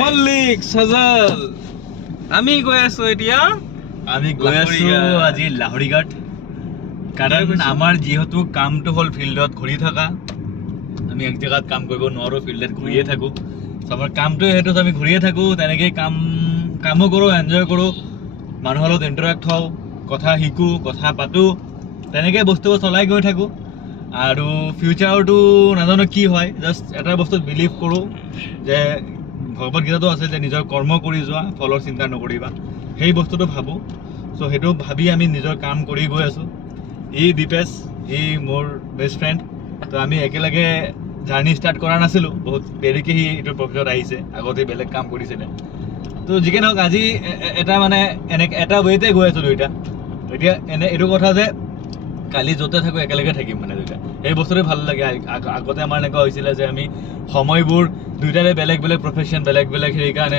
মল্লিক সজল আমি গৈ আছো এতিয়া আজি লাহৰিঘাট কাৰণ আমাৰ যিহেতু কামটো হ'ল ফিল্ডত ঘূৰি থকা আমি এক জেগাত কাম কৰিব নোৱাৰো ফিল্ডত ঘূৰিয়ে থাকো আমাৰ কামটো সেইটো আমি ঘূৰিয়ে থাকো তেনেকৈ কামো কৰোঁ এনজয় কৰোঁ মানুহৰ লগত ইণ্টাৰেক্ট হওঁ কথা শিকোঁ কথা পাতোঁ তেনেকৈ বস্তুবোৰ চলাই গৈ থাকোঁ আৰু ফিউচাৰটো নাজানো কি হয় জাষ্ট এটা বস্তুত বিলিভ কৰোঁ যে ভগৱত গীতাটো আছে যে নিজৰ কৰ্ম কৰি যোৱা ফলৰ চিন্তা নকৰিবা সেই বস্তুটো ভাবোঁ চ' সেইটো ভাবি আমি নিজৰ কাম কৰি গৈ আছোঁ এই দীপেশ এই মোৰ বেষ্ট ফ্ৰেণ্ড তো আমি একেলগে জাৰ্ণি ষ্টাৰ্ট কৰা নাছিলোঁ বহুত দেৰিকৈ সি এইটো প্ৰফিটত আহিছে আগতে বেলেগ কাম কৰিছিলে তো যিকি নহওক আজি এটা মানে এটা ৱেতে গৈ আছোঁ দুইটা এতিয়া এইটো কথা যে কালি য'তে থাকোঁ একেলগে থাকিম মানে দুইটা সেই বস্তুটোৱে ভাল লাগে আগতে আমাৰ এনেকুৱা হৈছিলে যে আমি সময়বোৰ দুইটাৰে বেলেগ বেলেগ প্ৰফেশ্যন বেলেগ বেলেগ সেইকাৰণে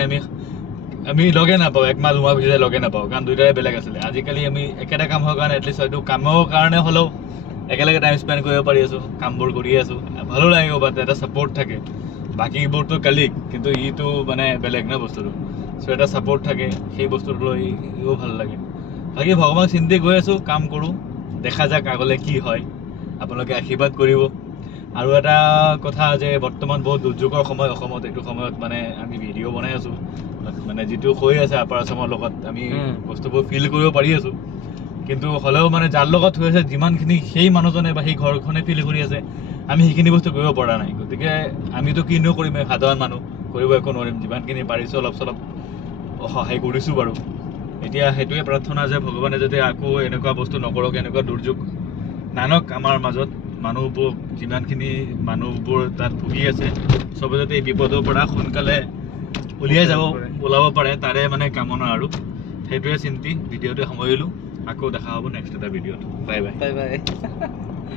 আমি লগে নাপাওঁ একমাহ দুমাহ পিছতে লগে নাপাওঁ কাৰণ দুইটাৰে বেলেগ আছিলে আজিকালি আমি একেটা কাম হোৱাৰ কাৰণে এটলিষ্ট হয়তো কামৰ কাৰণে হ'লেও একেলগে টাইম স্পেণ্ড কৰিব পাৰি আছোঁ কামবোৰ কৰি আছোঁ ভালো লাগিব বাট এটা ছাপৰ্ট থাকে বাকীবোৰতো কালিক কিন্তু ইটো মানে বেলেগ ন বস্তুটো চ' এটা ছাপৰ্ট থাকে সেই বস্তুটো লৈ ইও ভাল লাগে বাকী ভগৱানক চিন্তি গৈ আছোঁ কাম কৰোঁ দেখা যাক আগলৈ কি হয় আপোনালোকে আশীৰ্বাদ কৰিব আৰু এটা কথা যে বৰ্তমান বহুত দুৰ্যোগৰ সময় অসমত এইটো সময়ত মানে আমি ভিডিঅ' বনাই আছোঁ মানে যিটো হৈ আছে আপাৰ আছামৰ লগত আমি বস্তুবোৰ ফিল কৰিব পাৰি আছোঁ কিন্তু হ'লেও মানে যাৰ লগত হৈ আছে যিমানখিনি সেই মানুহজনে বা সেই ঘৰখনে ফিল কৰি আছে আমি সেইখিনি বস্তু কৰিব পৰা নাই গতিকে আমিতো কিনো কৰিম সাধাৰণ মানুহ কৰিব একো নোৱাৰিম যিমানখিনি পাৰিছোঁ অলপ চলপ সহায় কৰিছোঁ বাৰু এতিয়া সেইটোৱে প্ৰাৰ্থনা যে ভগৱানে যাতে আকৌ এনেকুৱা বস্তু নকৰক এনেকুৱা দুৰ্যোগ নানক আমাৰ মাজত মানুহবোৰ যিমানখিনি মানুহবোৰ তাত ভুগি আছে চবে যাতে এই বিপদৰ পৰা সোনকালে ওলাব পাৰে তাৰে মানে কামনা আৰু সেইটোৱে চিন্তি ভিডিঅ'টোৱে সামৰিলোঁ আকৌ দেখা হ'ব নেক্সট এটা ভিডিঅ'ত বাই বাই